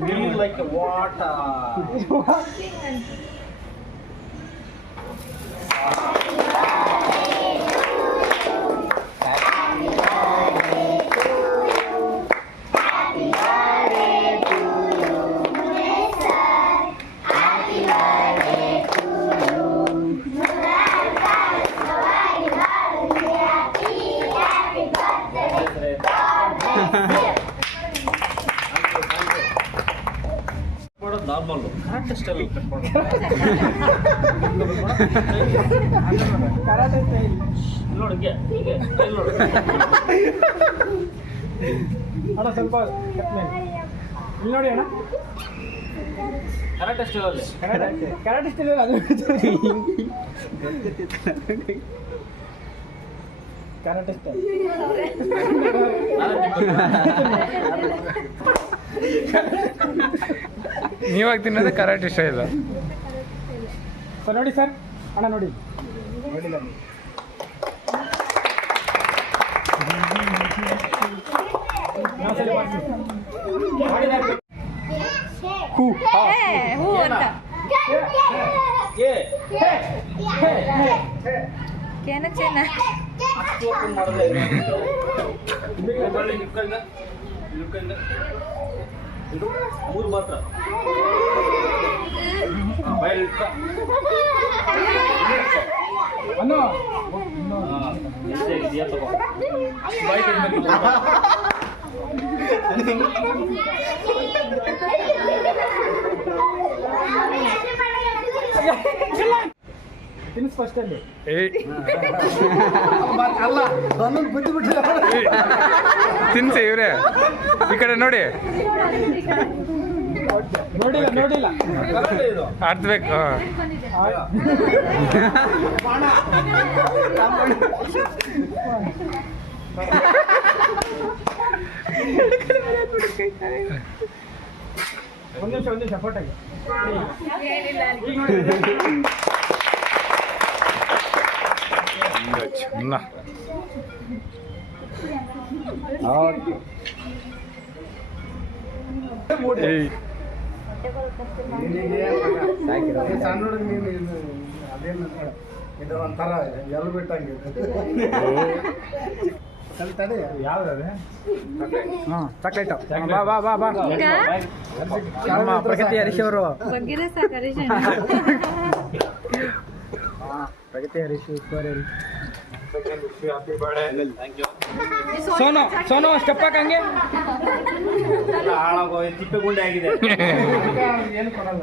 Feel like water. Normal correct style ನೋಡಿ ನೋಡಿ ಅಣ್ಣ ಸ್ವಲ್ಪ ಇಲ್ಲಿ ನೋಡಿ ಅಣ್ಣ ಕರೆಕ್ಟ್ ಸ್ಟೈಲಲ್ಲಿ ಕರೆಕ್ಟ್ ಸ್ಟೈಲ್ ಅದು ಕರೆಕ್ಟ್ ಸ್ಟೈಲ್ ನೀವಾಗ ತಿನ್ನೋದೇ ಕರಾಟೆ ಇಷ್ಟ ಇಲ್ಲ ಸರ್ ನೋಡಿ ಸರ್ ಅಣ್ಣ ನೋಡಿ ನೋಡಿಲ್ಲ ಹೂ ಅಂತ ಕೇನ ಚೆನ್ನ ಮೂರು ಮಾತ್ರ ಅನ್ನು ತಿನ್ಸ್ ಫಸ್ಟ್ ಅಲ್ಲಿ ಅಲ್ಲ ನಾನು ಬುದ್ಧಿ ಬಿಟ್ಟಿಲ್ಲ ತಿನ್ಸಿ ಇವ್ರೆ ಈ ಕಡೆ ನೋಡಿ ನೋಡಿಲ್ಲ ನೋಡಿಲ್ಲ ಆಡ್ಬೇಕು ಒಂದು ನಿಮಿಷ ಫೋಟೋಗೆ ಇದು ಒಂಥರ ಎಲ್ಲಿ ಬಿಟ್ಟಂಗೆ ಯಾವ್ದು ಹಾಂ ಚಾಕ್ಲೇಟು ಬಾ ಬಾ ಬಾ ಬಾ ನಮ್ಮ ಪ್ರಗತಿ ಹರೀಶ್ ಅವರು ಬಗ್ಗೆರೆ ಸಾಕರೀಶ್ ಪ್ರಗತಿ ಹರೀಶ್ ಸೋನು ಸೋನು ಸ್ಟೆಪ್ ಹಾಕಂಗೆ ತಿಪ್ಪೆ ಗುಂಡೆ ಆಗಿದೆ ಏನು ಕೊಡಲ್ಲ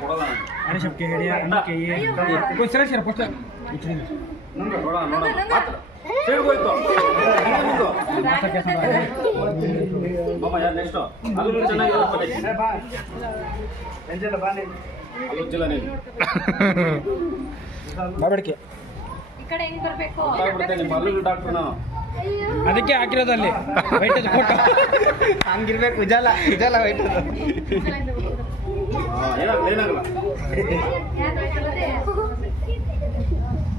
ಕೊಡೋಲ್ಲ ಅನಿಶಕ್ಕೆ ಹೇಳಿ ಅನ್ನಕ್ಕೆ ನೋಡೋಣ ಮಾತ್ರ ಸೇರ್ಗೋಯ್ತು ಮಾಮ ಯಾರು ನೆಕ್ಸ್ಟ್ ಅಲ್ಲೂ ಚೆನ್ನಾಗಿದೆ ಬಾ ಎಂಜಲ ಬಾ ನೀನು ಅಲ್ಲೂ ಜಿಲ್ಲ ನೀನು ಬಾಬಡಿಕೆ ಈ ಕಡೆ ಹೆಂಗ್ ಬರ್ಬೇಕು ಗೊತ್ತಾಗ್ಬಿಡುತ್ತೆ ನಿಮ್ಮ ಅಲ್ಲೂ ಡಾಕ್ಟ್ರು ನಾನು ಅದಕ್ಕೆ ಹಾಕಿರೋದಲ್ಲಿ ವೈಟೇಜ್ ಫೋಟೋ ಹಂಗಿರ್ಬೇಕು ವಿಜಾಲ ವಿಜಾಲ ವೈಟೇಜ್ ಏನಾಗಲ್ಲ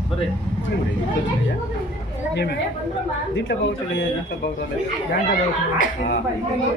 ಬರ್ರಿ దీంట్లో బాగుంటుంది